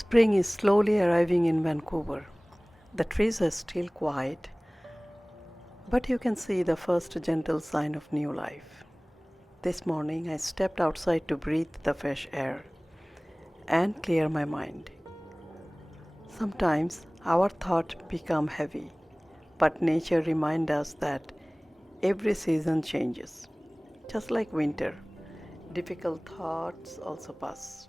Spring is slowly arriving in Vancouver. The trees are still quiet, but you can see the first gentle sign of new life. This morning I stepped outside to breathe the fresh air and clear my mind. Sometimes our thoughts become heavy, but nature reminds us that every season changes. Just like winter, difficult thoughts also pass.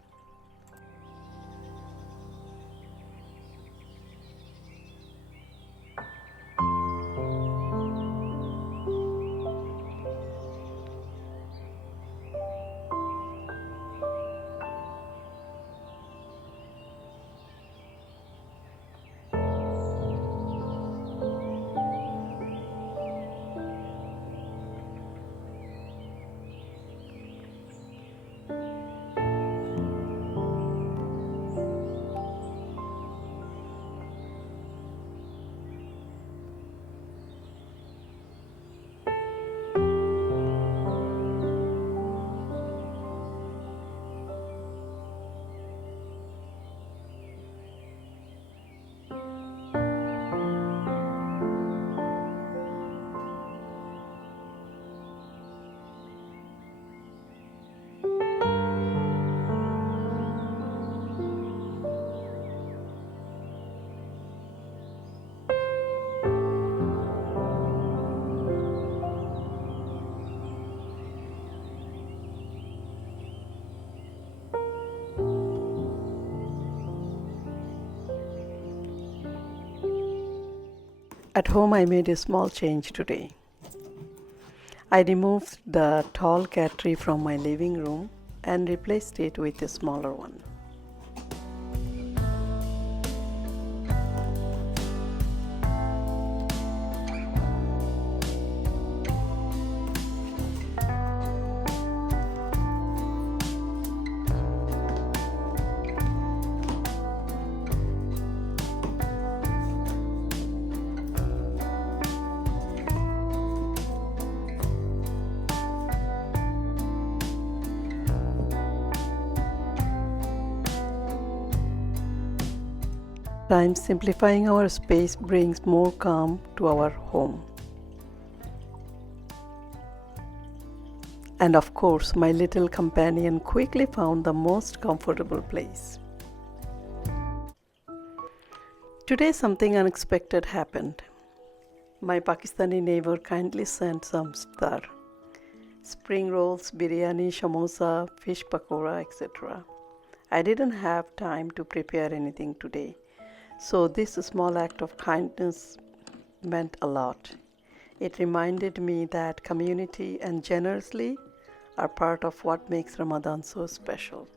At home, I made a small change today. I removed the tall cat tree from my living room and replaced it with a smaller one. Sometimes simplifying our space brings more calm to our home. And of course, my little companion quickly found the most comfortable place. Today, something unexpected happened. My Pakistani neighbor kindly sent some iftar, spring rolls, biryani, samosa, fish pakora, etc. I didn't have time to prepare anything today, so this small act of kindness meant a lot. It reminded me that community and generosity are part of what makes Ramadan so special.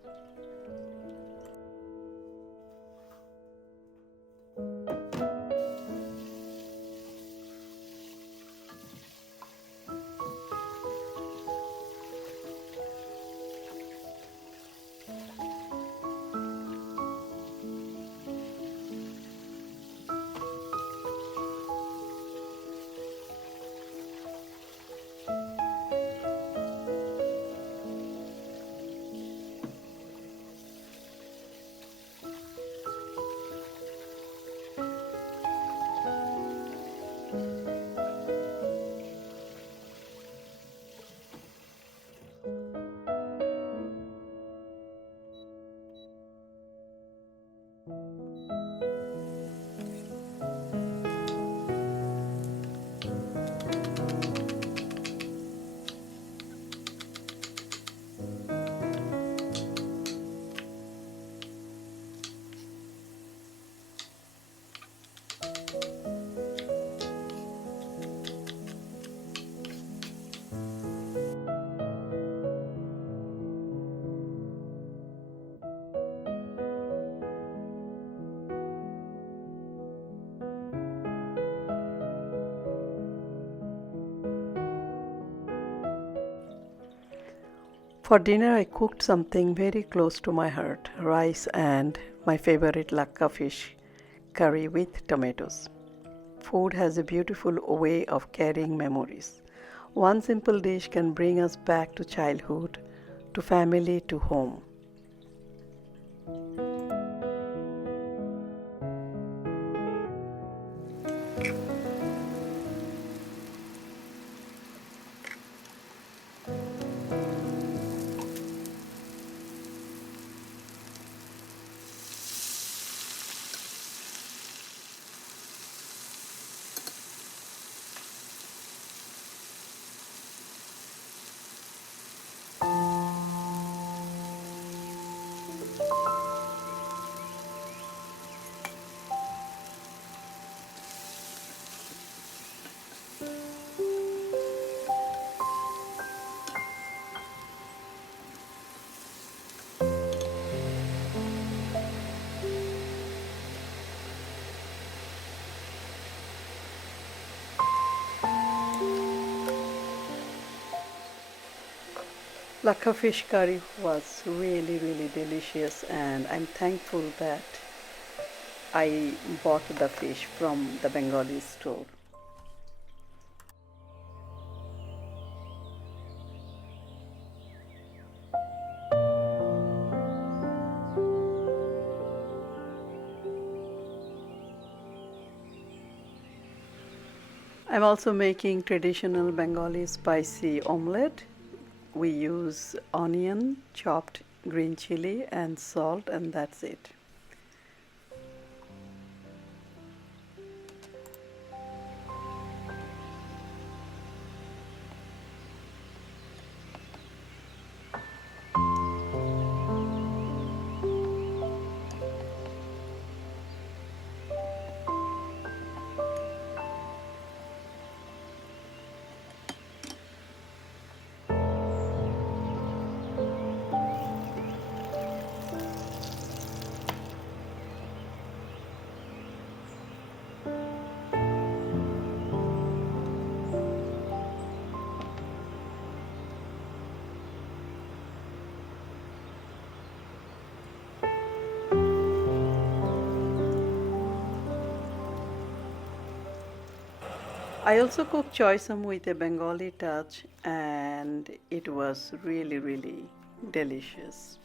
For dinner, I cooked something very close to my heart, rice and my favorite lakka fish curry with tomatoes. Food has a beautiful way of carrying memories. One simple dish can bring us back to childhood, to family, to home. Lakha fish curry was really delicious, and I'm thankful that I bought the fish from the Bengali store. I'm also making traditional Bengali spicy omelette. We use onion, chopped green chili, and salt, and that's it. I also cooked choy with a Bengali touch, and it was really delicious.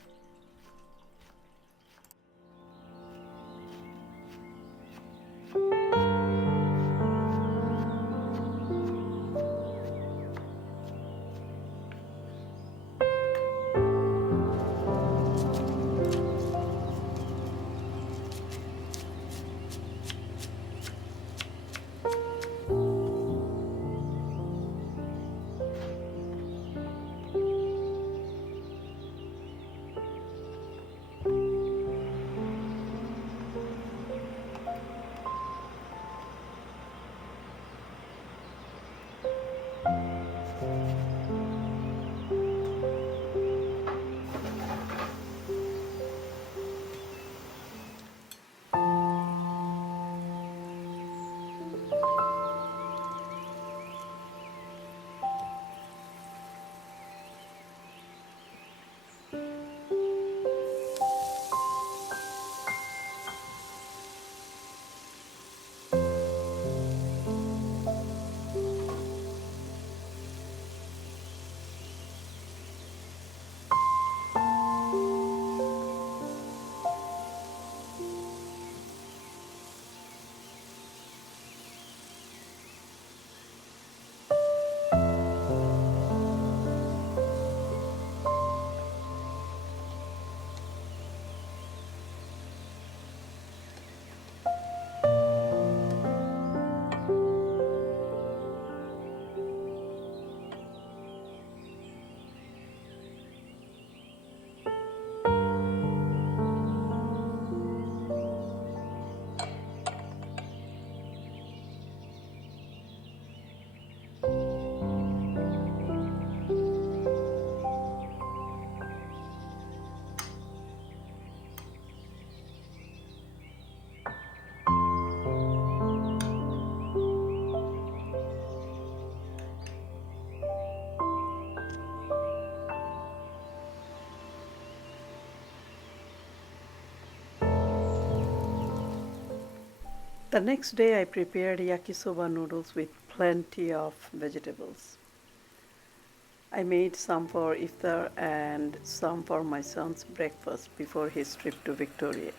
The next day, I prepared yakisoba noodles with plenty of vegetables. I made some for Iftar and some for my son's breakfast before his trip to Victoria.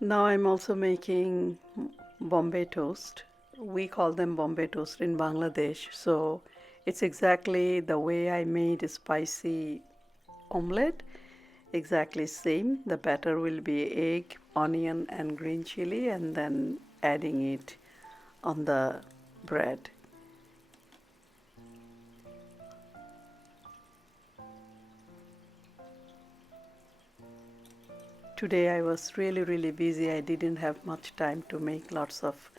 Now I'm also making Bombay toast. We call them Bombay toast in Bangladesh. So it's exactly the way I made a spicy omelette. Exactly same. The batter will be egg, onion, and green chili, and then adding it on the bread. Today I was really busy. I didn't have much time to make lots of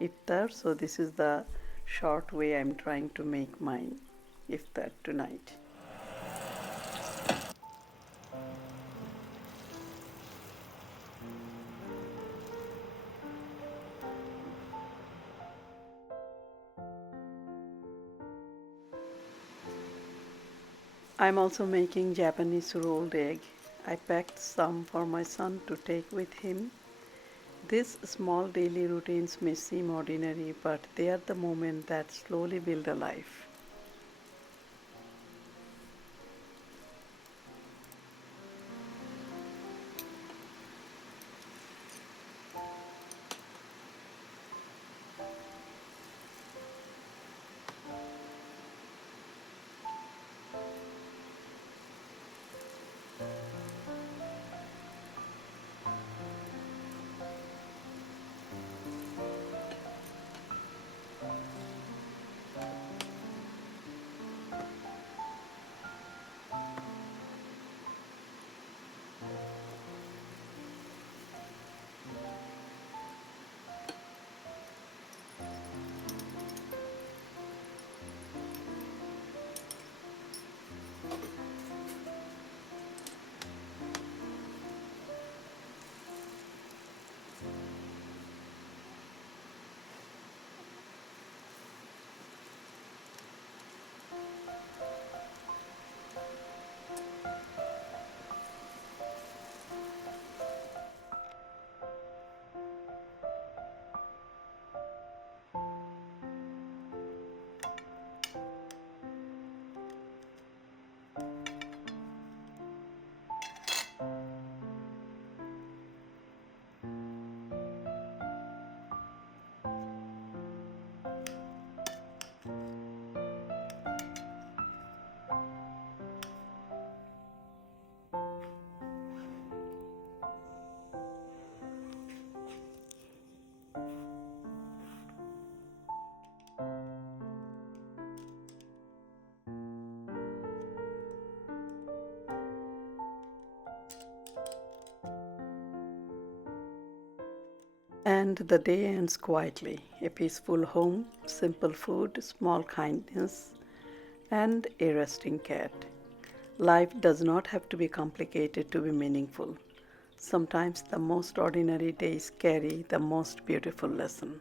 iftar, so this is the short way I'm trying to make my iftar tonight. I'm also making Japanese rolled egg. I packed some for my son to take with him. These small daily routines may seem ordinary, but they are the moment that slowly build a life. And the day ends quietly. A peaceful home, simple food, small kindness, and a resting cat. Life does not have to be complicated to be meaningful. Sometimes the most ordinary days carry the most beautiful lesson.